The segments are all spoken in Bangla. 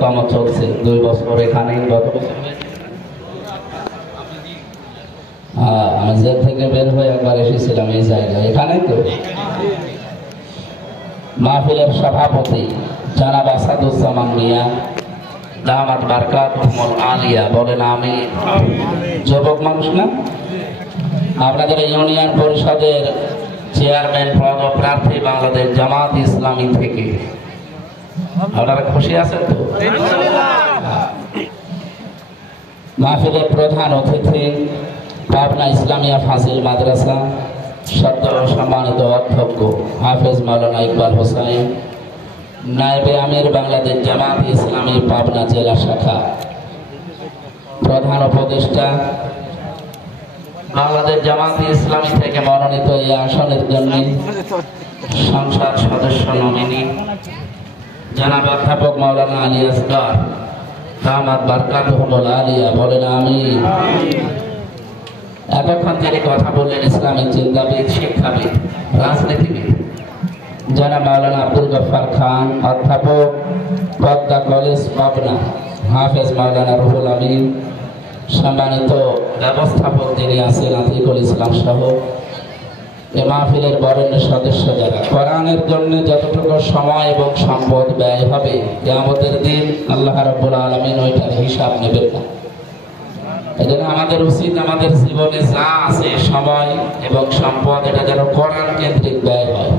কামত চলছে 2 বছর এখানে। গত বছর আমি জেল থেকে বের হয়ে একবার এসেছিলাম এই জায়গায়, এখানে তো মাহফিলের সভাপতি জনাব আসাদুজ্জামান মিয়া দামাত বারকাতুহুল আলিয়া বলেন আমি। যুবক মানুষ না, আপনাদের ইউনিয়ন পরিষদের চেয়ারম্যান পদপ্রার্থী বাংলাদেশ জামাত ইসলামী থেকে। আপনারা খুশি আছেন তো? মাহফিলের প্রধান অতিথি পাবনা ইসলামিয়া ফাজিল মাদ্রাসা সদ্য সম্মানিত অধ্যক্ষ হাফেজ মাওলানা ইকবাল হোসেন, নায়েবে আমির বাংলাদেশ জামাত ইসলামী পাবনা জেলা শাখা, প্রধান উপদেষ্টা বাংলাদেশ জামাত ইসলামী থেকে মনোনীত এই আসনের জন্য সংসদ সদস্য নমিনি জনাব অধ্যাপক মাওলানা আলী আসগর দামাত বারকাতুহুল আলিয়া বলেন আমি। এতক্ষণ তিনি কথা বললেন ইসলামিক চিন্তাবিদ, শিক্ষাবিদ, রাজনীতিবিদ জনাব মাওলানা আব্দুল গফফার খান, অধ্যাপক পদ্মা কলেজ পাবনা হাফেজ মাওলানা রুহুল আমিন, সম্মানিত ব্যবস্থাপক যিনি আছেন আতিকুল ইসলাম সহ এ মাহফিলের বরেণ্য সদস্য যারা। কোরআনের জন্য যতটুকু সময় এবং সম্পদ ব্যয় হবে কিয়ামতের দিন আল্লাহ রাব্বুল আলামিন ওইটার হিসাব নেবেন না। এজন্য আমাদের উচিত আমাদের জীবনে যা আছে সময় এবং সম্পদ এটা যেন কোরআন কেন্দ্রিক ব্যয় হয়।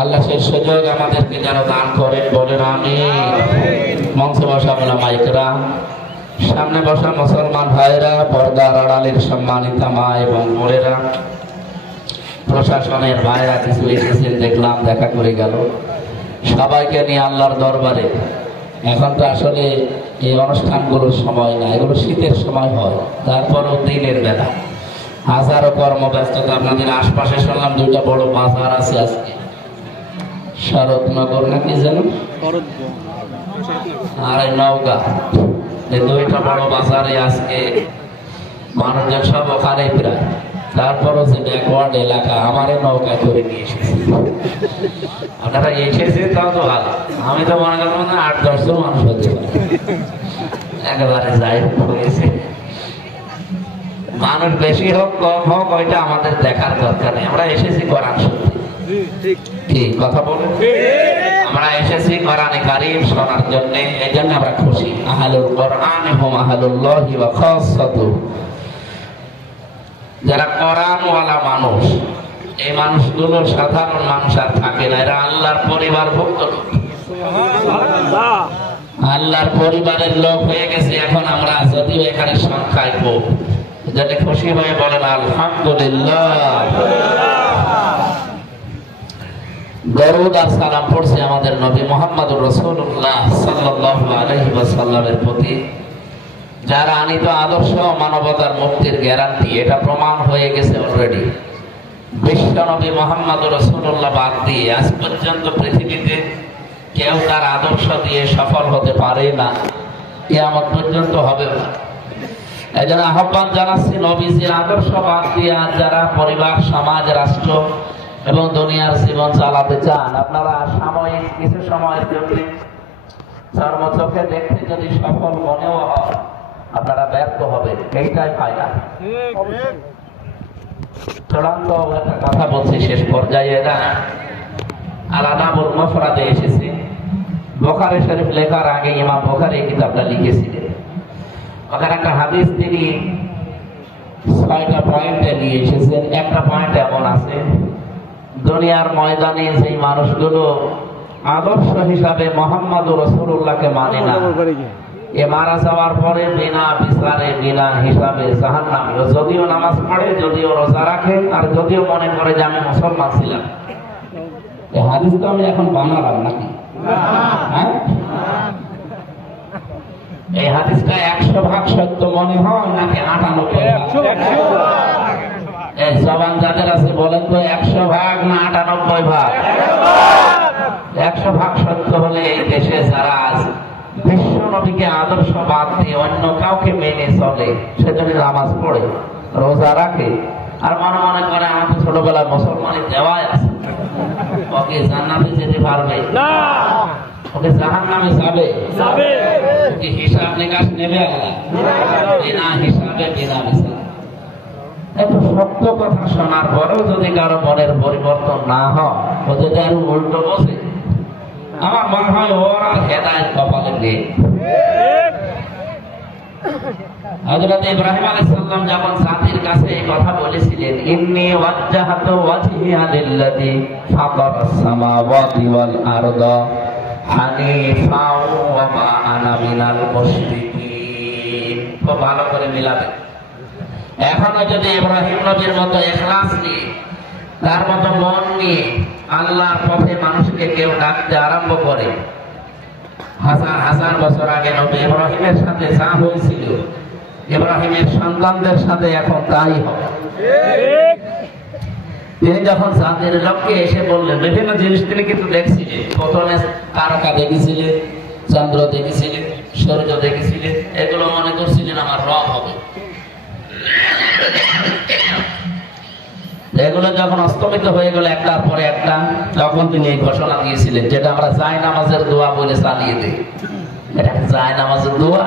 আল্লাহ সেই সুযোগ আমাদেরকে যেন দান করেন বলেন আমিন। মঞ্চে বসা ওলামা ইকরাম, সামনে বসা মুসলমান ভাইরা, পর্দার আড়ালের সম্মানিতা মা এবং বোনেরা, প্রশাসনের ভাইরা কিছু এসেছেন দেখলাম, দেখা করে গেল, সবাইকে নিয়ে আল্লাহর দরবারে। এখন তো আসলে এই অনুষ্ঠানগুলোর সময় না, এগুলো শীতের সময় হয়, তারপরও দিনের বেলা হাজারো কর্মব্যস্ততা। আপনাদের আশপাশে শুনলাম 2টা বড় বাজার আছে আজকে, শরৎনগর নাকি যেন আর নওগাঁ, এই 2টা বড় বাজারে আজকে মানুষজন সব ওখানে প্রায়। তারপরও যে ব্যাকওয়ার্ড এলাকা আমারে নৌকায় করে নিয়ে এসেছে। আপনারা এসেছেন তাও তো ভালো, আমি তো মনে করলাম না 8-10 জন মানুষ হতে পারে, একেবারে যাই হয়েছে। মানুষ বেশি হোক কম হোক ওইটা আমাদের দেখার দরকার নেই, আমরা এসেছি কোরআন শুনতে। ঠিক কথা বলুন, আমরা এসেছি কোরআনে কারীম শোনার জন্য, এই জন্য আমরা খুশি। আহলুল কোরআন হুম আহলুল্লাহি ওয়া খাসাতুহু, যারা কোরআনওয়ালা মানুষ, এই মানুষগুলো সাধারণ মানুষ আর থাকে না, এরা আল্লাহর পরিবারভুক্ত লোক, আল্লাহর পরিবারের লোক হয়ে গেছে। এখন আমরা যদিও এখানে সংখ্যায় কম, যাতে খুশি হয়ে বলেন আলহামদুলিল্লাহ। দরুদ আর সালাম পড়ছে আমাদের নবী মুহাম্মদুর রাসূলুল্লাহ সাল্লাল্লাহু আলাইহি ওয়াসাল্লামের প্রতি, যার আনিত আদর্শ মানবতার মুক্তির গ্যারান্টি, এটা প্রমাণ হয়ে গেছে অলরেডি। বিশ্ব নবী মুহাম্মদুর রাসূলুল্লাহ বাদ দিয়ে আজ পর্যন্ত পৃথিবীতে কেউ তার আদর্শ দিয়ে সফল হতে পারে না, কিয়ামত পর্যন্ত হবে না। এই জন্য আহ্বান জানাচ্ছি, নবীজির আদর্শ বাদ দিয়ে আজ যারা পরিবার, সমাজ, রাষ্ট্র এবং দুনিয়ার জীবন চালাতে চান, আপনারা সাময়িক কিছু সময়ের জন্য চর্মচোখে দেখতে যদি সফল মনেও হয়, আপনারা ব্যর্থ হবে, এইটাই ফায়দা। চূড়ান্ত একটা কথা বলছি শেষ পর্যায়ে, না আল আদাবুল মুফরাদে এসেছে, বুখারী শরীফ লেখার আগে ইমাম বুখারী এই কিতাবটা লিখেছিলেন। ওখানে একটা হাদিস তিনি 6টা পয়েন্টে নিয়ে এসেছেন। একটা পয়েন্ট এমন আছে, দুনিয়ার ময়দানে যেই মানুষগুলো আদর্শ হিসাবে মুহাম্মদুর রাসূলুল্লাহকে মানে না, এ মারা যাওয়ার পরে বিনা বিচারে বিনা হিসাবে জাহান্নামী। যদিও নামাজ পড়ে, যদিও রোজা রাখে, আর যদিও মনে করে যে আমি মুসলমান ছিলাম। এই হাদিস তো আমি এখন বানালাম নাকি? হ্যাঁ, এই হাদিসটা 100% সত্য মনে হয় নাকি 98%? এই জবান যাদের আছে বলেন তো 100% না 98%? 100% সত্য হলে এই দেশে যারা আছে বিশ্ব নবীকে আদর্শ বাদ দিয়ে অন্য কাউকে মেনে চলে, সে যদি নামাজ পড়ে, রোজা রাখে, আর মনে মনে করে আমার তো ছোটবেলায় মুসলমানের দেওয়াই আছে, ওকে জান্নাতে যেতে পারবে না। ওকে জাহান্নামে যাবে, ওকে হিসাব নিকাশ নেবে আল্লাহ বিনা হিসাবে বিনা বিচারে। এত সত্য কথা শোনার পরেও যদি কারো মনের পরিবর্তন না হয়, ও যদি আরো উল্টো বসে, আমার মনে হয় ওর আর হেদায়েত কপালে নেই। হযরত ইব্রাহিম আলাইহিস সালাম যখন জাতির কাছে এই কথা বলেছিলেন, ইন্নী ওয়াজ্জাহাতু ওয়াজহিয়া লিল্লাযী ফাতারাস সামাওয়াতি ওয়াল আরদা হানিফা ওয়া মা আনা মিনাল মুশরিকিন, খুব ভালো করে মিলাবে। এখনো যদি ইব্রাহিম নবীর মতো ইখলাস নিয়ে, তার মতো মন নিয়ে আল্লাহর পথে মানুষকে কেউ ডাকতে আরম্ভ করে, হাজার হাজার বছর আগে নবী ইব্রাহিমের সাথে যা হয়েছিল, ইব্রাহিমের সন্তানদের সাথে এখন তাই হবে। তিনি যখন জাতির লক্ষ্যে এসে বললেন, বিভিন্ন জিনিস তিনি কিন্তু দেখছিলেন। প্রথমে তারকা দেখেছিলেন, চন্দ্র দেখেছিলেন, সূর্য দেখেছিলেন, এগুলো মনে করছিলেন আমার রব হবে। এগুলো যখন অস্তমিত হয়ে গেল একটার পরে একটা, তখন তিনি এই ঘোষণা দিয়েছিলেন, যেটা আমরা জায় নামাজের দোয়া বলে চালিয়ে দিই। এটা জায় নামাজের দোয়া?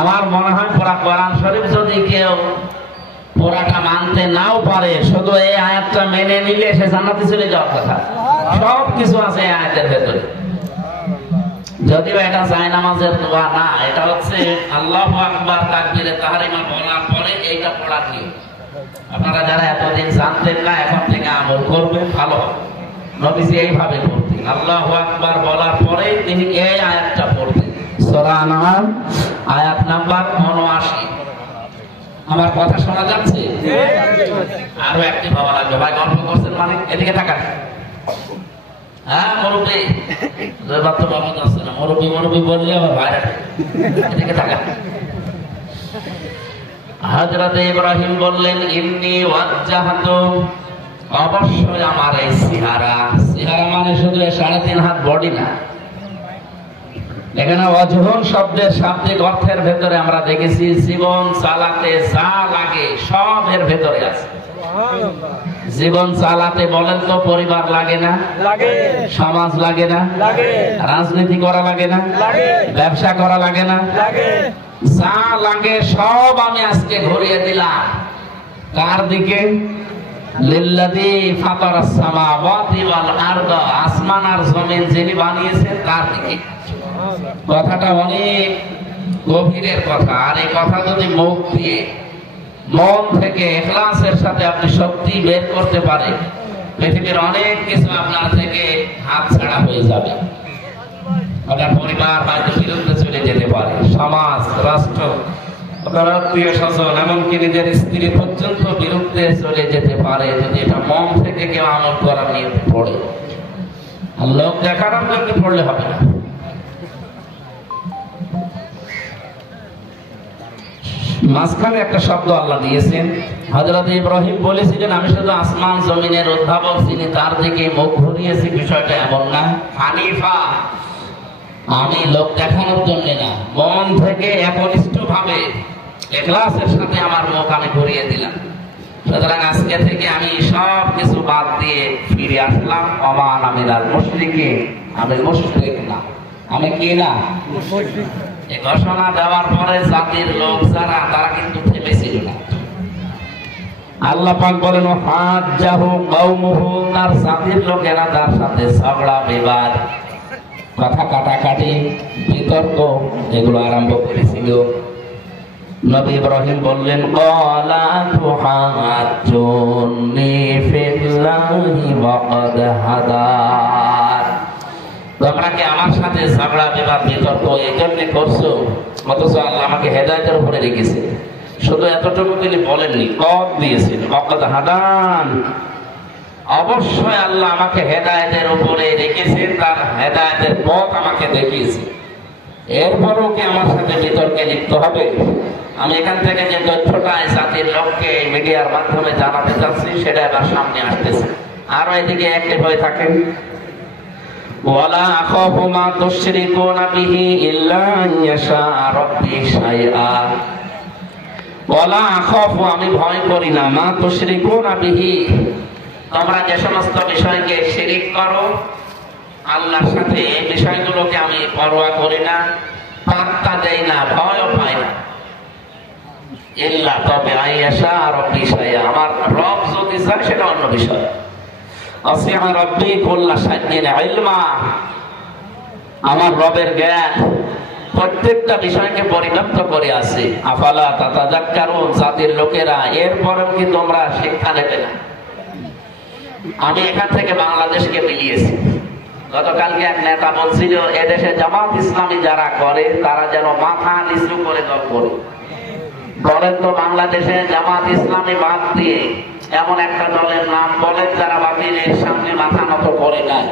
আমার মনে হয় পুরা কোরআন শরীফ যদি কেউ পুরাটা মানতে নাও পারে, শুধু এই আয়াতটা মেনে নিলে সে জান্নাতে চলে যাওয়ার কথা। সব কিছু আছে এই আয়াতের ভেতরে। যদিও এটা জায় নামাজের দোয়া না, এটা হচ্ছে আল্লাহু আকবার তাকবীরে তাহরিমা বলার পরে এইটা পড়া নিয়ম। আপনারা যারা এতদিন জানতেন না, এখন থেকে আমল করবেন, ভালো হবে। নবীজি এইভাবে পড়তেন, আল্লাহু আকবার বলার পরে তিনি এই আয়াতটা পড়তেন, সূরা আনআম আয়াত নাম্বার ৭৯। আমার কথা শোনা যাচ্ছে? আরো একটি ভাবা লাগবে, ভাই গল্প করছেন মানে? এদিকে তাকান। হ্যাঁ মুরব্বী, এবার তো বাবা যাচ্ছে না, মুরব্বী মুরব্বী বললে আবার বাইরে। এদিকে তাকান। হযরত ইব্রাহিম বললেন, ইন্নী ওয়াজ্জাহাতু, অবশ্যই আমার এই সিহারা, সিহারা মানে শুধু ৩.৫ হাত বডি না। এখানে ওয়াজহুন শব্দের শাব্দিক অর্থের ভেতরে আমরা দেখেছি জীবন চালাতে যা লাগে সব এর ভেতরে আছে। জীবন চালাতে বলেন তো পরিবার লাগে না? লাগে। সমাজ লাগে না? লাগে। রাজনীতি করা লাগে না? লাগে। ব্যবসা করা লাগে না? লাগে। যা লাগে সব আমি আজকে ঘুরিয়ে দিলাম কার দিকে? লিল্লাযী ফাতারাস সামাওয়াতি ওয়াল আরদা, আসমান আর জমিন যিনি বানিয়েছেন তার দিকে। কথাটা অনেক গভীরের কথা, আর এই কথা যদি মুখ দিয়ে মন থেকে ইখলাসের সাথে আপনি সত্যি বের করতে পারেন, পৃথিবীর অনেক কিছু আপনার থেকে হাত ছাড়া হয়ে যাবে। আপনার পরিবার হয়তো বিরুদ্ধে চলে যেতে পারে, সমাজ, রাষ্ট্র, আপনার আত্মীয় স্বজন, এমনকি নিজের স্ত্রী পর্যন্ত বিরুদ্ধে চলে যেতে পারে, যদি এটা মন থেকে কেউ আমল করার নিয়ত পড়ে। আর লোক দেখানোর জন্য পড়লে হবে না। মাঝখানে একটা শব্দ আল্লাহ দিয়েছেন। হযরত ইব্রাহিম বলেছিলেন, আমি শুধু আসমান জমিনের উদ্ভাবক, যিনি তার দিকে মুখ ঘুরিয়েছি, বিষয়টা এমন না। হানিফা, আমি লোক দেখানোর জন্য না, মন থেকে একনিষ্ঠ ভাবে ইখলাসের সাথে আমার মুখ আমি ঘুরিয়ে দিলাম। সুতরাং আজকে থেকে আমি সব কিছু বাদ দিয়ে ফিরে আসলাম। ওয়া আনা মিনাল মুশরিকিন, আমি মুশরিক না। আমি কি না? মুশরিক। এই ঘোষণা দেওয়ার পরে জাতির লোক যারা, তারা কিন্তু থেমেছিল না। আল্লাহ পাক বলেন, হাজ্জাহু কওমুহু, তার জাতির লোকেরা তার সাথে ঝগড়া বিবাদ, কথা কাটাকাটি, বিতর্ক এগুলো আরম্ভ করেছিল। নবী ইব্রাহিম বললেন, ক্বালা তুহাজ্জুনি ফিল্লাহি ওয়া ক্বাদ হাদান, তোমরা কি আমার সাথে ঝগড়া বিবাদ বিতর্ক এই জন্য করছো, অথচ আল্লাহ আমাকে হেদায়েতের উপরে রেখেছে। শুধু এতটুকু তিনি বলেননি, কদ দিয়েছেন, ওয়া ক্বাদ হাদান, অবশ্যই আল্লাহ আমাকে হেদায়েতের উপরে রেখেছেন, তার হেদায়েতের পথ আমাকে দেখিয়েছে। এরপরও কি আমার সাথে বিতর্কে লিপ্ত হবে? আমি এখান থেকে যে তথ্যটা জাতির লোককে মিডিয়ার মাধ্যমে জানাতে চাচ্ছি, সেটা এবার সামনে আসতেছে। আরো এদিকে অ্যাক্টিভ হয়ে থাকেন। ওয়ালা আখাফু মা তুশরিকুনা বিহি ইল্লা ইয়াশা রাব্বি শাইআ, ওয়ালা আখাফু, আমি ভয় করি না, মা তুশরিকুনা বিহি, তোমরা যে সমস্ত বিষয়কে শিরিক করো, আল্লাহর সাথে এই বিষয়গুলোকে আমি পরোয়া করি না, পাত্তা দেই না, ভয়ও পাই না। ইল্লা তবে আইয়াশা রব্বি শাইআ, আমার রব যদি চায় সেটা অন্য বিষয়। আসিআ রব্বি কুল্লা শাইইন ইলমা, আমার রবের জ্ঞান প্রত্যেকটা বিষয়কে পরিব্যাপ্ত করে আছে। আফালা তাতাযাক্কারুন, জাতির লোকেরা এরপরেও কি তোমরা শিক্ষা নেবে না? আমি এখান থেকে বাংলাদেশকে মিলিয়েছি। গতকালকে এক নেতা বলছিল এদেশে জামাত ইসলামী যারা করে তারা যেন মাথা নিচু করে দল করে। বলেন তো বাংলাদেশে জামাত ইসলামী বাদ দিয়ে এমন একটা দলের নাম বলেন যারা বাতিলের সামনে মাথা নত করে নাই?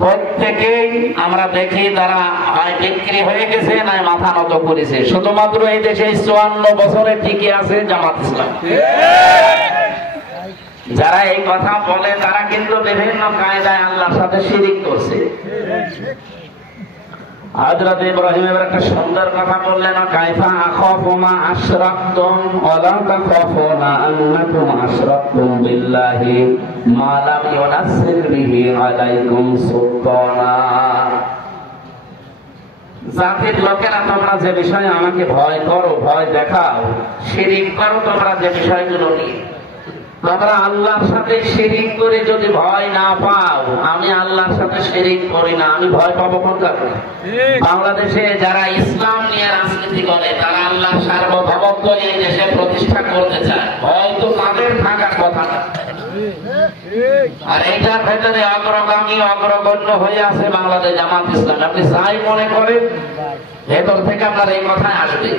প্রত্যেকেই আমরা দেখি তারা হয় বিক্রি হয়ে গেছে না মাথা নত করেছে। শুধুমাত্র এই দেশে 54 বছরে টিকে আছে জামাত ইসলাম। যারা এই কথা বলে তারা কিন্তু বিভিন্ন কায়দায় আল্লাহর সাথে শিরিক করছে। হযরত ইব্রাহিম এর একটা সুন্দর কথা বললেন, কাইফা আখাফু মা আশরাকতুম ওয়া লা তাখাফুনা আন্নাকুম আশরাকতুম বিল্লাহি মা লাম ইউনাজ্জিল বিহি আলাইকুম সুলতানা। জাতির লোকেরা তোমরা যে বিষয়ে আমাকে ভয় করো, ভয় দেখাও, শিরিক করো তোমরা যে বিষয়গুলো নিয়ে, তোমরা আল্লাহর সাথে শিরিক করে যদি ভয় না পাও, আমি আল্লাহর সাথে শিরিক করি না, আমি ভয় পাবো কোথায়? বাংলাদেশে যারা ইসলাম নিয়ে রাজনীতি করে তারা আল্লাহর সার্বভৌমত্ব এই দেশে প্রতিষ্ঠা করতে চায়, হয়তো তাদের থাকার কথা না। আর এটার ভেতরে অগ্রগামী অগ্রগণ্য হয়ে আছে বাংলাদেশ জামাত ইসলাম। আপনি যাই মনে করেন ভেতর থেকে আপনার এই কথায় আসবে।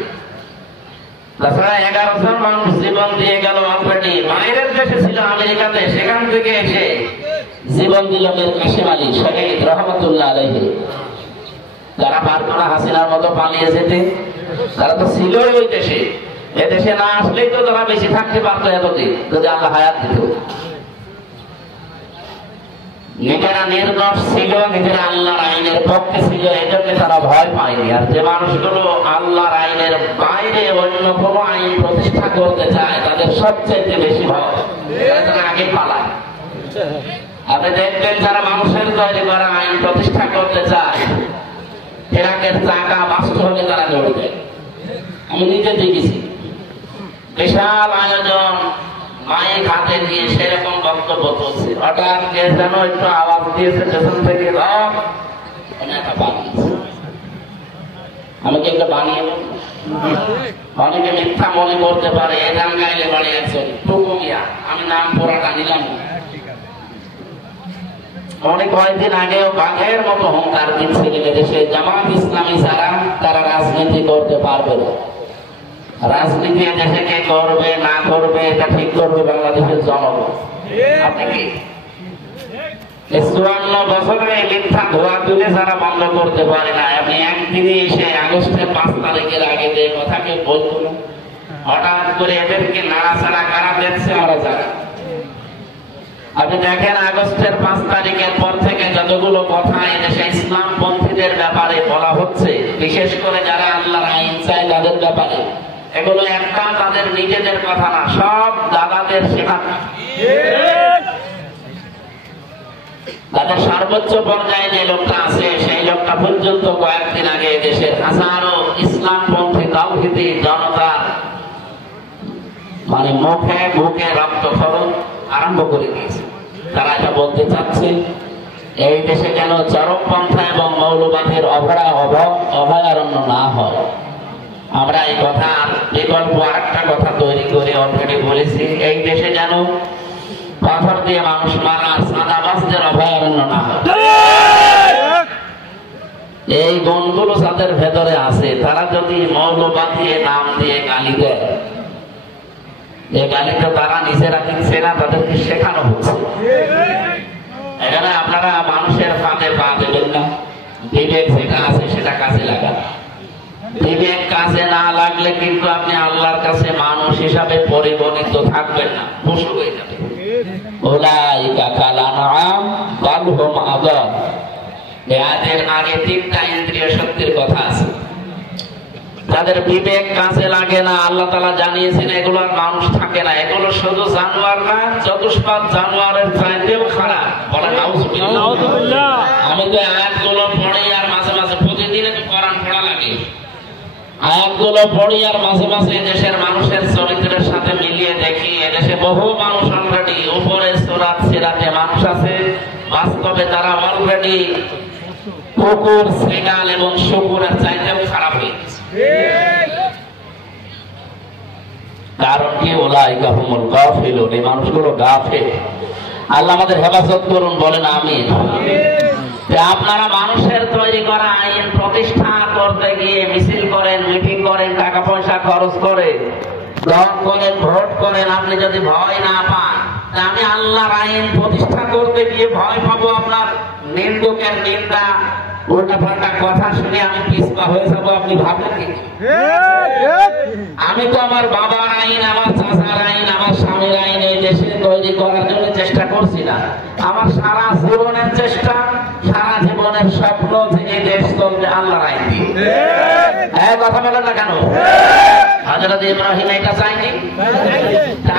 তাছাড়া 11 জন মানুষ জীবন দিয়ে গেল অলরেডি, বাইরের দেশে ছিল আমেরিকাতে, সেখান থেকে এসে জীবন দিল মীর কাসেম আলী শহীদ রহমতুল্লাহ আলাইহি। যারা ফারহানা হাসিনার মতো পালিয়ে যেতে, তারা তো ছিল ওই দেশে। এদেশে না আসলেই তো তারা বেশি থাকতে পারতো এতদিন, যদি আল্লাহ হায়াত দিত। নিজেরা নির্দোষ ছিল, নিজেরা আল্লাহর আইনের পক্ষে ছিল, এই জন্য তারা ভয় পায়নি। আর যে মানুষগুলো আল্লাহর আইনের বাইরে অন্য কোনো আইন প্রতিষ্ঠা করতে চায় তাদের সবচেয়ে বেশি ভয়, তারা আগে পালায়। আপনি দেখবেন যারা মানুষের তৈরি করা আইন প্রতিষ্ঠা করতে চায়, ট্রাকের চাকা বাস্ত হলে তারা দৌড়ে যায়। আমি নিজে দেখেছি, বিশাল আয়োজন, মাইক হাতে দিয়ে সেরকম বক্তব্য চলছে, হঠাৎ কে যেন একটু আওয়াজ দিয়েছে পেছন থেকে, আমি কি একটা বানিয়ে অনেকে মিথ্যা মনে করতে পারে এ গান গাইলে বাড়ি একজন টুকুমিয়া, আমি নাম পোড়াটা নিলাম। অনেক কয়েকদিন আগেও বাঘের মতো হুঙ্কার দিচ্ছিল দেশে জামাত ইসলামী ছাড়া তারা রাজনীতি করতে পারবে না। রাজনীতি দেশে কে করবে না করবে এটা ঠিক করবে বাংলাদেশের জনগণ। আপনি কি 54 বছরে মিথ্যা ধোয়া তুলে যারা বন্ধ করতে পারে না, আপনি একদিনে এসে আগস্টের 5 তারিখের আগে যে কথাকে বলতো না, হঠাৎ করে এদেরকে নাড়াচাড়া কারা দেখছে আমরা জানি। আপনি দেখেন আগস্টের 5 তারিখের পর থেকে যতগুলো কথা এদেশে ইসলাম পন্থীদের ব্যাপারে বলা হচ্ছে, বিশেষ করে যারা আল্লাহর আইন চায় তাদের ব্যাপারে, এগুলো একটা তাদের নিজেদের কথা না, সব দাদাদের শেখানো। তাদের সর্বোচ্চ পর্যায়ে যে লোকটা আছে সেই লোকটা পর্যন্ত কয়েকদিন আগে দেশের হাজারো ইসলামপন্থী তাওহীদি জনতা মানে মুখে মুখে রক্তক্ষরণ আরম্ভ করে দিয়েছে। তারা এটা বলতে চাচ্ছে এই দেশে যেন চরমপন্থা এবং মৌলবাদের অভয়ারণ্য না হয়। আমরা এই কথা বিকল্প আরেকটা কথা তৈরি করে অলরেডি বলেছি, এই দেশে যেন পাথর দিয়ে মানুষ মারা সাদাবাজদের অভয়ারণ্য না হয়। এই গুণগুলো যাদের ভেতরে আছে তারা যদি মৌলবাদী নাম দিয়ে গালি দেয়, এই গালিটা তারা নিজেরা কিনছে না, তাদেরকে শেখানো হচ্ছে। এখানে আপনারা মানুষের ফাঁদে পা দেবেন না, বিবেক যেটা আছে সেটা কাজে লাগান। বিবেক কাজে না লাগলে কিন্তু আপনি আল্লাহর কাছে মানুষ হিসাবে পরিগণিত থাকবেন না, পশু হয়ে যাবে। উলাইকা কাল আনআম বাল হুম আযাল। এর আগে 3টা ইন্দ্রিয় শক্তির কথা আছে। যাদের বিবেক কাজে লাগে না, আল্লাহ তাআলা জানিয়েছেন এগুলো আর মানুষ থাকে না, এগুলো শুধু জানোয়ার না, চতুষ্পাদ জানোয়ারের চাইতেও খারাপ। বলে নাউযুবিল্লাহ। আমি তো আয়াতগুলো পড়ি আর মাঝে মাঝে প্রতিদিন কোরআন পড়া লাগে, আয়াতগুলো পড়ি আর মাঝে মাঝে দেশের মানুষের চরিত্রের সাথে মিলিয়ে দেখি। এদেশে বহু মানুষ অলরেডি উপরে সূরাত সিরাতে মানুষ আছে, বাস্তবে তারা অলরেডি কুকুর, শ্রীগাল এবং শুকুরের চাইতেও খারাপ হয়েছে। কারণ কি? উলাইকা হুমুল গাফিলুন, এই মানুষগুলো গাফিল। আল্লাহ আমাদের হেফাজত করুন, বলেন আমিন। আপনারা মানুষের তৈরি করা আইন প্রতিষ্ঠা করতে গিয়ে মিছিল করেন, মিটিং করেন, টাকা পয়সা খরচ করে দল করেন, ভোট করেন। আপনি যদি ভয় না পান, আমি আল্লাহর আইন প্রতিষ্ঠা করতে গিয়ে ভয় পাবো, আপনার নিন্দুকের নিন্দা, উল্টা পাল্টা কথা শুনে আমি পিছপা হয়ে যাবো, আপনি ভাবলেন কি? আমি তো আমার বাবার আইন, আমার চাচার আইন, আমার স্বামীর আইন এই দেশে তৈরি করার জন্য চেষ্টা করছি না। আমার সারা জীবনের চেষ্টা, সারা জীবনের স্বপ্ন যে এই দেশ চলবে আল্লাহর আইন দিয়ে। হ্যাঁ, কথা বলেন না কেন? হযরত ইব্রাহিম এটা চাইনি,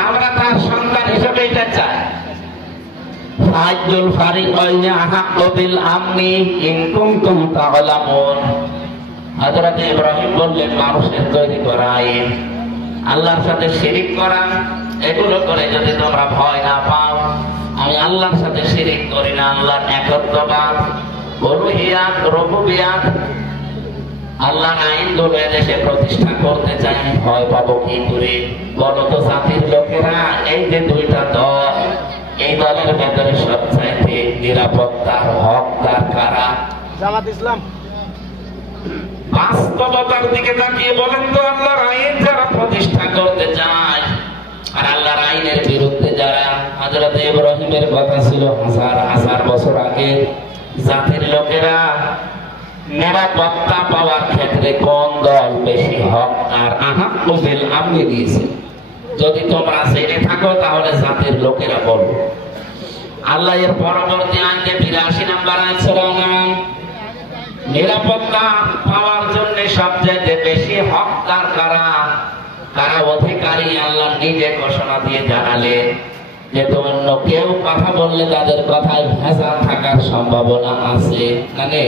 আমরা তার সন্তান হিসেবে এটা চাই। ফাইজুল ফারিকাইনি আহাক্কু বিল আমনি ইন কুনতুম তা'লামুন। হযরত ইব্রাহিম বললেন, মানুষের তৈরি করা আইন, আল্লাহর সাথে শিরিক করা, এগুলো করে যদি তোমরা ভয় না পাও, আমি আল্লাহর সাথে শিরিক করি না, আল্লাহর একত্ববাদ, উলুহিয়াত, রুবুবিয়াত, আল্লাহর আইনগুলো এদেশে প্রতিষ্ঠা করতে চাই, ভয় পাবো কি করে? বলো তো জাতির লোকেরা, এই যে দুইটা দল, এই দলের ভেতরে সবচাইতে নিরাপত্তার হকদার কারা? জামাত ইসলাম। বাস্তবতার দিকে তাকিয়ে বলেন তো, আল্লাহর আইন যারা প্রতিষ্ঠা করতে চায় আর আল্লাহর আইনের বিরুদ্ধে যারা। হযরত ইব্রাহিমের কথা ছিল হাজার হাজার বছর আগে, জাতির লোকেরা নিরাপত্তা পাওয়ার ক্ষেত্রে কোন দল বেশি হকদার? আহাক্কু বিল আমনি দিয়েছে। যদি তোমরা জেনে থাকো তাহলে জাতির লোকেরা বলো। আল্লাহ এর পরবর্তী আইনে 82 নম্বর আয়াত সূরা নাম, নিরাপত্তা পাওয়ার জন্য সবচেয়ে বেশি হকদার কারা, কারা অধিকারী, আল্লাহ নিজে ঘোষণা দিয়ে জানালেন যে অন্য কেউ কথা বললে তাদের কথায় ভেজাল থাকার সম্ভাবনা আছে। মানে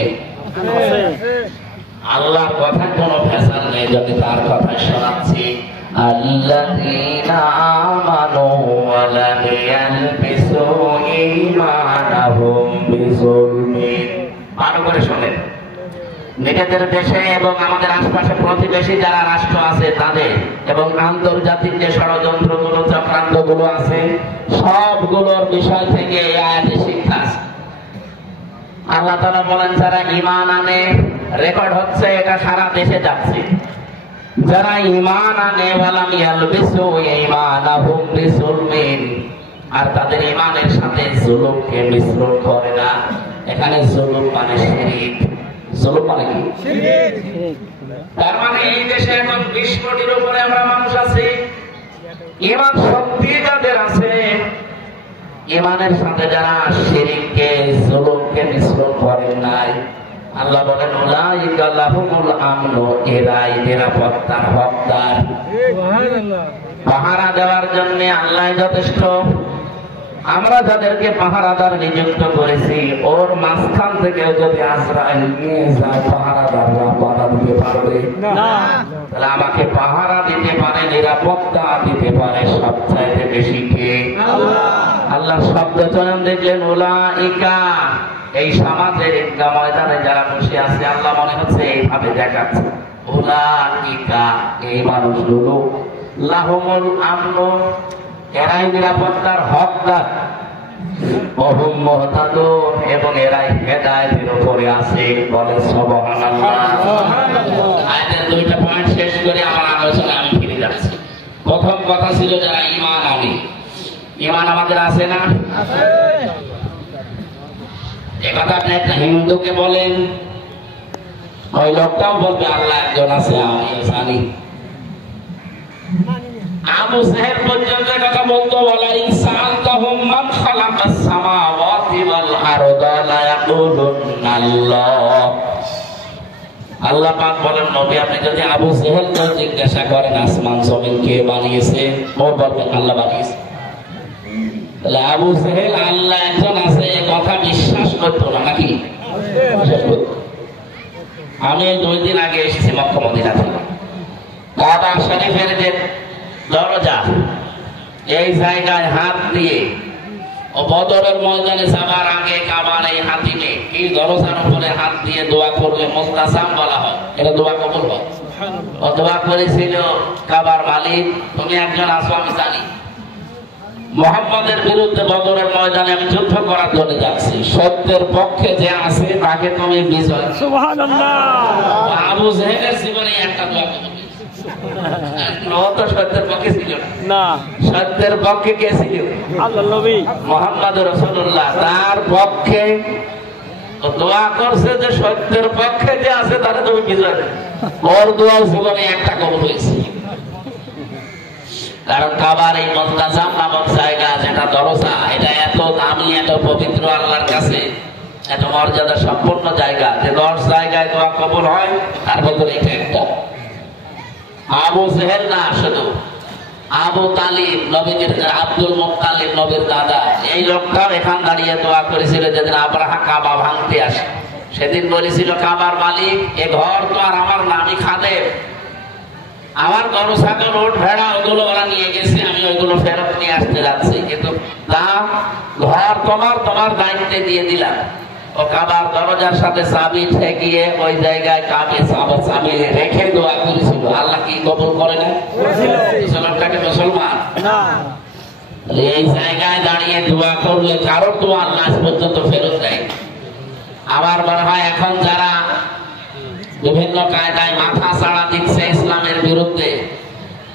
আল্লাহর কথায় কোনো ভেজাল নেই, যদি তার কথায় শোনাচ্ছি। আল্লাযীনা আমানু ওয়া লাম ইয়ালবিসু ঈমানাহুম বিযুলমিন। ভালো করে শোনেন, নিজেদের দেশে এবং আমাদের আশপাশে প্রতিবেশী যারা রাষ্ট্র আছে তাদের, এবং আন্তর্জাতিক যে ষড়যন্ত্রগুলো, চক্রান্তগুলো আছে, সবগুলোর বিষয় থেকে এই আয়াতে শিক্ষা আছে। আল্লাহ তাআলা বলেন, যারা ঈমান আনে, রেকর্ড হচ্ছে, এটা সারা দেশে যাচ্ছে, যারা ঈমান আনে ওয়ালাম ইয়ালবিসু ঈমানাহুম বিযুলমিন, আর তাদের ঈমানের সাথে জুলুমকে মিশ্রণ করে না। এখানে জুলুম মানে শিরক। জুলুম মানে কি? শিরক। তার মানে এই দেশে এখন 20 কোটির উপরে আমরা মানুষ আছি, ঈমান শক্তি যাদের আছে, ঈমানের সাথে যারা শিরককে, জুলুমকে মিশ্রণ করে নাই, আল্লাহ বলেন উলাইকা লাহুমুল আমনু, এরাই নিরাপত্তার হকদার। পাহারা দেওয়ার জন্য আল্লাহ যথেষ্ট। আমরা যাদেরকে পাহারাদার নিযুক্ত করেছি, ওর মাঝখান থেকে যদি আজরাইল নিয়ে যায়, পাহারাদাররা বাধা দিতে পারবে না। তাহলে আমাকে পাহারা দিতে পারে, নিরাপত্তা দিতে পারে সবচাইতে বেশি কে? আল্লাহ শব্দ চয়ন দেখলেন উলাইকা। এই সমাজের ঈদগাহ ময়দানে যারা বসে আছে, আল্লাহ মনে হচ্ছে এইভাবে দেখাচ্ছে, উলাইকা, এই মানুষগুলো, লাহুমুল আমনু, এরাই নিরাপত্তার হকদার, ওহুম মুহতাদুন, এবং এরাই হেদায়েতের উপরে আছে। বলে সুবহানাল্লাহ। আয়াতের দুইটা পয়েন্ট শেষ করে আমার আলোচনা আমি ফিরে যাচ্ছি। প্রথম কথা ছিল যারা ঈমান আনে। ঈমান আমাদের আছে না? আছে। একথা আপনি একটা হিন্দুকে বলেন, ওই লোকটাও বলবে আল্লাহ একজন আছে, আমিও জানি। আবু জাহেল পর্যন্ত কথা বলতো, ওয়ালা ইনসালতাহুম মান খালাকাস সামাওয়াতি ওয়াল আরদা লা ইয়াকুলুন্না আল্লাহ। আল্লাহ পাক বলেন নবী আপনি যদি আবু জেহেলকে জিজ্ঞাসা করেন আসমান জমিন কে বানিয়েছে, ও বলবেন আল্লাহ বানিয়েছে। তাহলে আবু জেহেল আল্লাহ একজন আছে এই কথা বিশ্বাস করতো না নাকি? আমি 2 দিন আগে এসেছি মক্কা মদিনা থেকে। কাবা শরীফের যে দরজা, এই জায়গায় হাত দিয়ে ও বদরের ময়দানে যাবার আগে কাবার এই হাতিমে এই দরজার উপরে হাত দিয়ে দোয়া করলে মুস্তাসাম বলা হয়, এটা দোয়া কবুল হয়। ও দোয়া করেছিল কাবার মালিক তুমি একজন আছো আমি জানি, মুহাম্মদের বিরুদ্ধে বদরের ময়দানে আমি যুদ্ধ করার জন্য যাচ্ছি, সত্যের পক্ষে যে আছে তাকে তুমি বিজয়। সুবহানাল্লাহ। আবু জেহেলের জীবনে একটা দোয়া কবুল হয়েছে। তো সত্যের পক্ষে ছিল না, সত্যের পক্ষে কে ছিল? আল্লাহর নবী মুহাম্মদ রাসূলুল্লাহ। তার পক্ষে দোয়া করছে যে সত্যের পক্ষে যে আছে তারে তুমি বিজয়। ওর দোয়া জীবনে একটা কবুল হয়েছে। কারণ কাবার এই মুস্তাজাম নামক জায়গা যেটা দরজা, এটা এত দামি এত পবিত্র আল্লাহর কাছে, এত মর্যাদা সম্পন্ন জায়গা যে 10 জায়গায় দোয়া কবুল হয়, তার ভিতরে এটা একটা। আবু জেহেল না, শুধু আবু তালিব নবীর আব্দুল মুত্তালিব নবীর দাদা, এই লোকটাও এখান দাঁড়িয়ে দোয়া করেছিল যেদিন আব্রাহা কাবা ভাঙতে আসে। সেদিন বলেছিল কাবার মালিক এ ঘর তো আর আমার না, আমি খাদেম, আমার গরু ছাগল উট ভেড়া ওগুলো ওরা নিয়ে গেছে, আমি ওইগুলো ফেরত নিয়ে আসতে যাচ্ছি, কিন্তু তা ঘর তোমার দায়িত্বে দিয়ে দিলাম। ও কাবার দরজার সাথে চাবি ঠেকিয়ে ওই জায়গায় চাবি রেখে দোয়া করেছিল। আল্লাহ কি কবুল করে না? লোকটাকে মুসলমান না, এই জায়গায় দাঁড়িয়ে দোয়া করলে কারোর দোয়া আল্লাহ আজ পর্যন্ত ফেরত দেয়। আমার মনে হয় এখন যারা বিভিন্ন কায়দায় মাথা ছাড়া দিচ্ছে ইসলামের বিরুদ্ধে,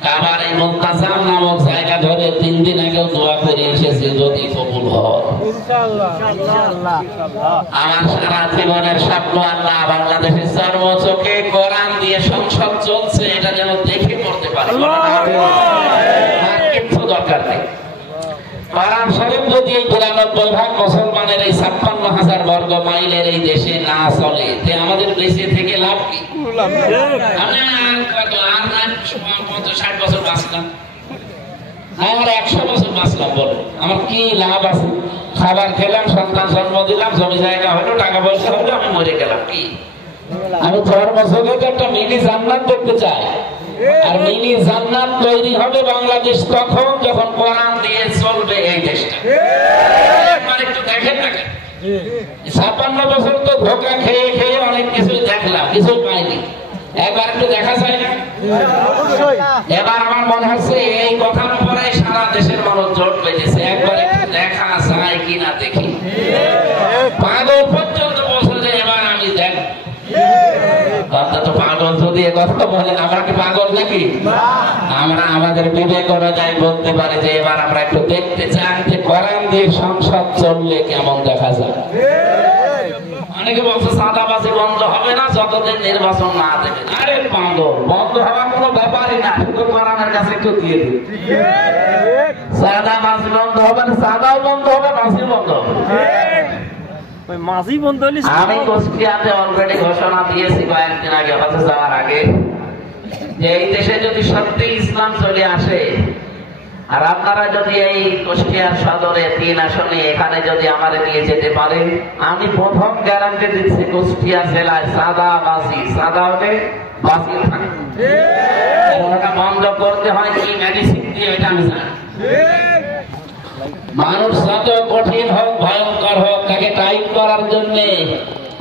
কাবার এই মুস্তাজাম নামক জায়গা ধরে 3 দিন আগেও দোয়া করে এসেছে যদি কবুল হয় ইনশাআল্লাহ। আমার সারা জীবনের স্বপ্ন আল্লাহ বাংলাদেশের চর্মচোখে কোরআন দিয়ে সংসদ চলছে এটা যেন দেখে পড়তে পারে, আর কিছু দরকার নেই। কোরআন শরীফ যদি এই 92% মুসলমানের এই 56,000 বর্গ মাইলের এই দেশে না চলে, তে আমাদের দেশে থেকে লাভ কি? আমরা 60 বছর বাঁচলাম, আমরা 100 বছর বাঁচলাম, বলো আমার কি লাভ আছে? খাবার খেলাম, সন্তান জন্ম দিলাম, জমি জায়গা হলো, টাকা পয়সা হলো, আমি মরে গেলাম, কি? আমি চর্মচোখে একটা মিনি জান্নাত দেখতে চাই। আর মিনি জান্নাত তৈরি হবে বাংলাদেশ তখন যখন কোরআন দিয়ে চলবে এই দেশটা। একটু দেখেন না, 56 বছর তো ধোঁকা খেয়ে খেয়ে অনেক কিছু দেখলাম, কিছু পাইনি, একবার একটু দেখা যায় না? এবার আমার মনে হচ্ছে এই কথার উপরে সারা দেশের মানুষ জোট বেঁধেছে, একবার একটু দেখা যায় কিনা দেখি। পাগল পর্যন্ত বলছে যে এবার আমি দেখ, পাগল যদি কথা বলেন আমরা কি পাগল নাকি? আমরা আমাদের বিবেক অনুযায়ী বলতে পারি যে এবার আমরা একটু দেখতে চাই যে কোরআন দিয়ে সংসদ চললে কেমন দেখা যায়। অনেকে বলছে চাঁদাবাজি বন্ধ হবে না যতদিন নির্বাচন না দেবে। আরে পাগল, বন্ধ হওয়ার কোনো ব্যাপারই না, শুধু কোরআনের কাছে একটু দিয়ে দিন। চাঁদাবাজি বন্ধ হবে না, চাঁদাও বন্ধ হবে, বাজি বন্ধ হবে। আমি কুষ্টিয়াতে অলরেডি ঘোষণা দিয়েছি কয়েকদিন আগে, হজে যাওয়ার আগে, যে এই দেশে যদি সত্যি ইসলাম চলে আসে আর আপনারা যদি এই কুষ্টিয়ার সদরে 3 আসনে এখানে যদি আমারে নিয়ে যেতে পারেন, আমি প্রথম গ্যারান্টি দিচ্ছি কুষ্টিয়া জেলায় চাঁদাবাজি, চাঁদা হলে বাজি থাকবে। ওটা বন্ধ করতে হয় কি মেডিসিন দিয়ে, এটা আমি জানি। মানুষ যত কঠিন হোক ভয়ঙ্কর হোক, তাকে টাইট করার জন্য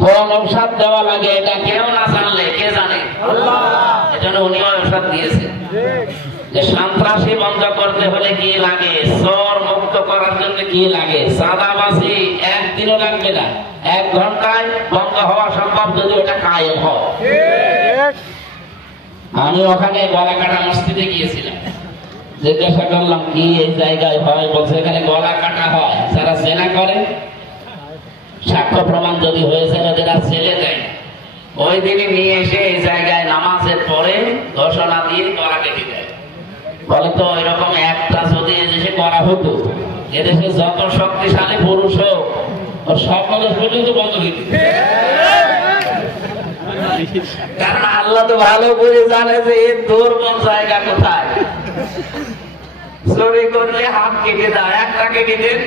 কোন ঔষধ দেওয়া লাগে এটা কেউ না জানলে কে জানে? আল্লাহ। এজন্য উনিও ঔষধ দিয়েছেন যে সন্ত্রাসী বন্ধ করতে হলে কি লাগে, চোর মুক্ত করার জন্য কি লাগে, চাঁদাবাজি একদিনও লাগবে না, 1 ঘন্টায় বন্ধ হওয়া সম্ভব যদি ওটা কায়েম হয়। আমি ওখানে গলাকাটা মসজিদে গিয়েছিলাম, জিজ্ঞাসা করলাম কি এই জায়গায় হয়, বলছে এখানে গলা কাটা হয়, যারা জেনা করে সাক্ষ্য প্রমাণ যদি হয়েছে ওদেরা ছেলে দেয়, ওই দিনই নিয়ে এসে এই জায়গায় নামাজের পরে ঘোষণা দিয়ে গলা কেটে দেয়। বলে তো এরকম একটা যদি এদেশে করা হতো, এদেশে যত শক্তিশালী পুরুষ হোক ওর সব মানুষ পর্যন্ত বন্ধ হইত। কারণ আল্লাহ তো ভালো করে জানে যে এর দুর্বল জায়গা কোথায়। চুরি করলে হাত কেটে দাও, একটা কেটে দেন।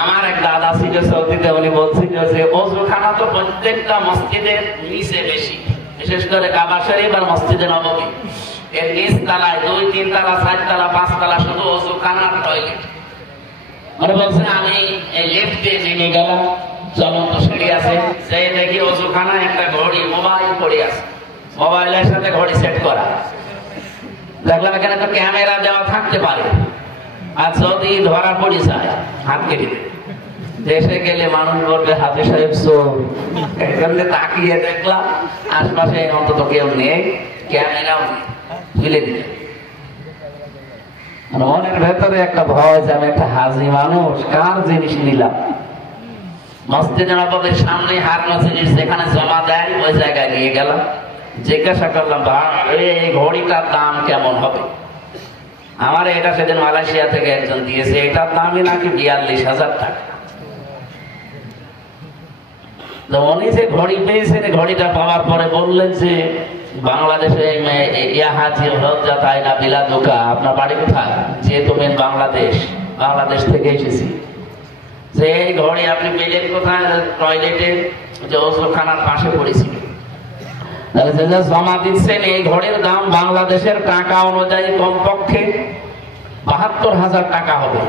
আমার এক দাদা ছিল সৌদিতে, উনি বলছিল যে অজুখানা তো প্রত্যেকটা মসজিদের নিচে বেশি, বিশেষ করে কাবা শরীফ আর মসজিদে নববী, এর নিচ তলায় 2, 3 তলা, 4 তলা, 5 তলা শুধু অজুখানার টয়লেট। উনি বলছে আমি এই লিফট দিয়ে নেমে গেলাম, চলন্ত সিঁড়ি আছে, যে দেখি অজুখানা একটা ঘড়ি মোবাইল পড়ে আছে, মোবাইলের সাথে ঘড়ি সেট করা। দেখলাম এখানে তো ক্যামেরা দেওয়া থাকতে পারে, আর যদি ধরা পড়ে যায় হাত কেটে দেবে। দেশে গেলে মানুষ বলবে হাফেজ সাহেব চোর। এখানে তাকিয়ে দেখলাম আশপাশে অন্তত কেউ নেই, ক্যামেরাও নেই, তুলে দিলে। মনের ভেতরে একটা ভয় যে আমি একটা হাজি মানুষ, কার জিনিস নিলাম। মসজিদে নববীর সামনে হারানো জিনিস যেখানে জমা দেয় ওই জায়গায় নিয়ে গেলাম, জিজ্ঞাসা করলাম এই ঘড়িটার দাম কেমন হবে। আমার এটা সেদিন মালয়েশিয়া থেকে একজন দিয়েছে, এটার দামই নাকি 42,000 টাকা। তো উনি যে ঘড়ি পেয়েছেন, ঘড়িটা পাওয়ার পরে বললেন যে বাংলাদেশে আপনার বাড়ি কোথায়? যেহেতু মেন বাংলাদেশ থেকে এসেছি। যে এই ঘড়ি আপনি পেলেন কোথায়? টয়লেটে যে ওজুখানার পাশে পড়েছিল। জমা দিচ্ছেন এই ঘড়ির দাম বাংলাদেশের টাকা অনুযায়ী কমপক্ষে 72,000 টাকা হবে।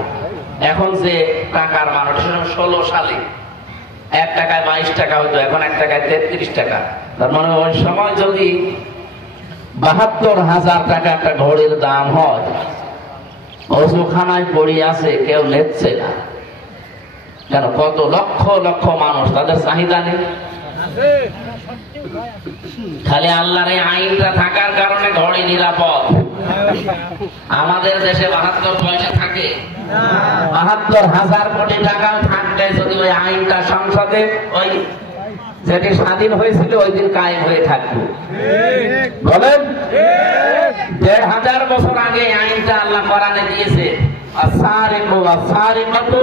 এখন যে টাকার মান 16 সালে 1 টাকায় 22 টাকা হতো, এখন 1 টাকায় 33 টাকা। তার মানে ওই সময় যদি 72,000 টাকা একটা ঘড়ির দাম হয়, অজুখানায় পড়ে আছে, কেউ নিচ্ছে না কেন? কত লক্ষ লক্ষ মানুষ, তাদের চাহিদা নেই। খালি আল্লাহর এই আইনটা থাকার কারণে ঘড়ি নিরাপদ। আমাদের দেশে 72 পয়সা থাকে, 72,000 কোটি টাকা থাকলে যদি ওই আইনটা সংসদে ওই যেটি স্বাধীন হয়েছিল ওই দিন কায়েম হয়ে থাকবে। বলেন 1,500 বছর আগে আইনটা আল্লাহ কোরআনে দিয়েছে, আস-সারিকু ওয়াস-সারিকাতু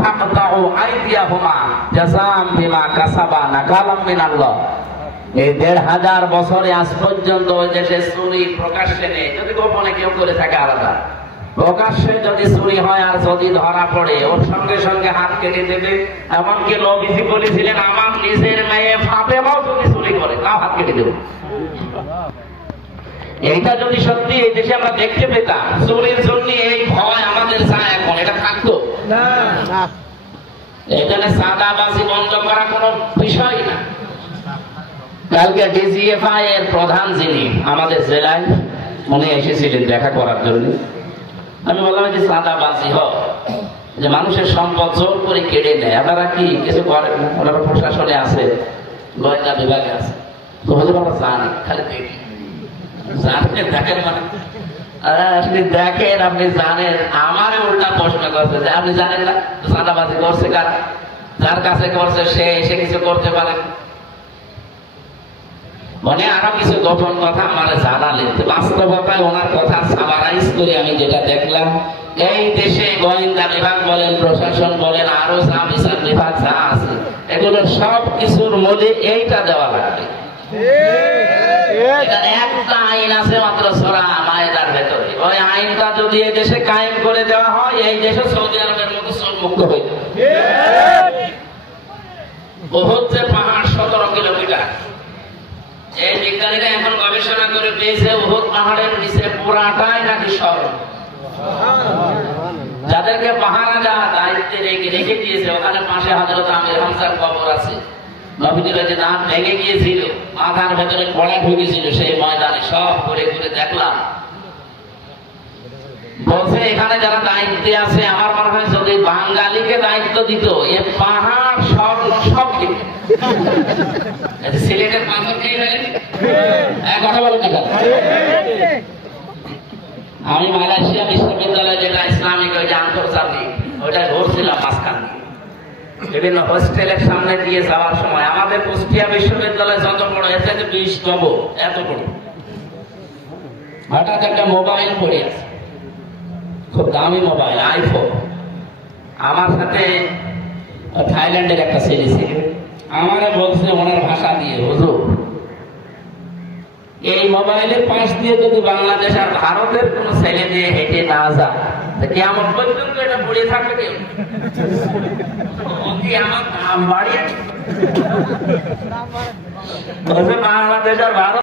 ফাকতাউ আইদিয়াহুমা জাযাআম বিমা কাসাবা নাকালাম মিনাল্লাহ। এই 1,500 বছরে আজ পর্যন্ত ওই দেশে চুরি প্রকাশ্যে নেই, যদি গোপনে কেউ করে থাকে আলাদা। প্রকাশ্যে যদি চুরি হয় আর যদি ধরা পড়ে, ওর সঙ্গে সঙ্গে হাত কেটে দেবে। এমনকি নবীজি বলেছিলেন আমার নিজের মেয়ে ফাতেমাও যদি চুরি করে তাও হাত কেটে দেবে। এইটা যদি সত্যি এই দেশে আমরা দেখতে পেতাম, চুরির জন্য এই ভয় আমাদের চায়, এখন এটা থাকতো না। এখানে সাদাবাজি বন্ধ করা কোনো বিষয় না। কালকে ডিজিএফআই এর প্রধান যিনি আমাদের জেলায়, উনি এসেছিলেন দেখা করার জন্য। আমি বললাম যে সাদাবাজি হয়, যে মানুষের সম্পদ জোর করে কেড়ে নেয়, আপনারা কি কিছু করেন না? ওনারা প্রশাসনে আছে, গোয়েন্দা বিভাগে আছে, তো হলে আমরা জানি, খালি দেখি দেখেন মানে আপনি দেখেন, আপনি জানেন। আমার উল্টা প্রশ্ন করছে যে আপনি জানেন না সাদাবাজি করছে কারা, যার কাছে করছে সে এসে কিছু করতে পারে। মানে আরো কিছু গোপন কথা আমার জানালেন। বাস্তবতায় ওনার কথা সামারাইজ করে আমি যেটা দেখলাম, এই দেশে গোয়েন্দা বিভাগ বলেন, প্রশাসন বলেন, আরো যা বিচার বিভাগ যা আছে, এগুলো সব কিছুর মূলে এইটা দেওয়া লাগবে। এখানে একটা আইন আছে মাত্র সূরা মায়েদার ভেতরে, ওই আইনটা যদি এই দেশে কায়েম করে দেওয়া হয়, এই দেশে সৌদি আরবের মতো চোর মুক্ত হয়ে যাবে। উহুদ যে পাহাড় 17 কিলোমিটার, এই বিজ্ঞানীরা এখন গবেষণা করে পেয়েছে উহুদ পাহাড়ের নিচে পুরাটাই নাকি স্বর্ণ। যাদেরকে পাহারা দেওয়া দায়িত্বে রেখে দিয়েছে, ওখানে পাশে হযরত আমির হামজার কবর আছে। নবীজির যে দাঁত ভেঙে গিয়েছিল, মাথার ভেতরে পড়া ঢুকেছিল, সেই ময়দানে সব ঘুরে ঘুরে দেখলাম। বলছে এখানে যারা দায়িত্বে আছে, আমার মনে হয় যদি বাঙালিকে দায়িত্ব দিত, এ পাহাড় স্বর্ণ সব দিত। সিলেটের পাথর খেয়ে ফেলেন, কথা বলেন না। আমি মালয়েশিয়া বিশ্ববিদ্যালয়, যেটা ইসলামিক ওই যে আন্তর্জাতিক, ওইটা ঘুরছিলাম মাঝখান দিয়ে। বিভিন্ন হোস্টেলের সামনে দিয়ে যাওয়ার সময় আমাদের কুষ্টিয়া বিশ্ববিদ্যালয় যত বড়, এর থেকে 20 ডবল এত বড়। হঠাৎ একটা মোবাইল পড়ে আছে, খুব দামি মোবাইল, আইফোন। আমার সাথে থাইল্যান্ডের একটা ছেলে ছিল, আমারে বলছে ওনার ভাষা দিয়ে, হুজুর এই মোবাইলের পাশ দিয়ে যদি বাংলাদেশ আর ভারতের কোন ছেলে দিয়ে হেঁটে না যায়, কিয়ামত পর্যন্ত এটা পড়ে থাকবে কেউ? আমার নাম বাড়িয়ে বাংলাদেশ আর ভারত